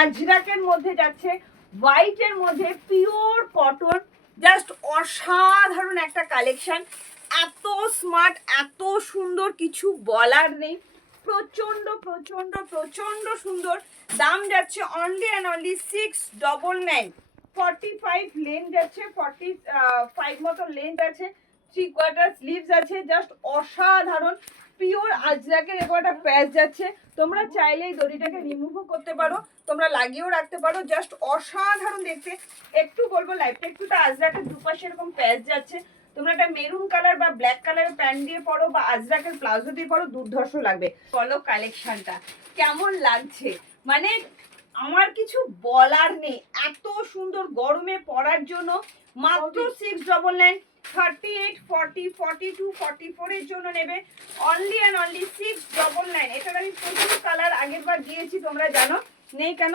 আজরাকের মধ্যে যাচ্ছে হোয়াইটের মধ্যে পিওর কটন জাস্ট অসাধারণ একটা কালেকশন এত স্মার্ট এত সুন্দর, কিছু বলার নেই। প্রচণ্ড প্রচণ্ড প্রচণ্ড সুন্দর। দাম যাচ্ছে only and only six double nine forty five lane যাচ্ছে ফর্টি ফাইভ মতো লেন্থ আছে। থ্রি কোয়ার্টার স্লিভস আছে জাস্ট অসাধারণ। পিওর আজরাকের এরকম একটা প্যাচ যাচ্ছে। তোমরা চাইলে এই দড়িটাকে রিমুভও করতে পারো তোমরা লাগিয়েও রাখতে পারো। জাস্ট অসাধারণ দেখতে। একটু বলব লাইফটা একটু তো আজরাকের দুপাশে এরকম প্যাচ যাচ্ছে। তোমরা একটা মেরুন কালার বা ব্ল্যাক কালারের প্যান্ট দিয়ে পরো বা আজরাকের প্লাজো দিয়ে পরো দুর্ধর্ষ লাগবে। বলো কালেকশনটা কেমন লাগছে? মানে আমার কিছু বলার নেই। এত সুন্দর গরমে পরার জন্য মাত্র six double nine thirty eight forty forty two forty ফোরের জন্য নেবে। Only and only six double nine এটার আমি প্রচুর কালার আগের বার দিয়েছি, তোমরা জানো। নেই কেন?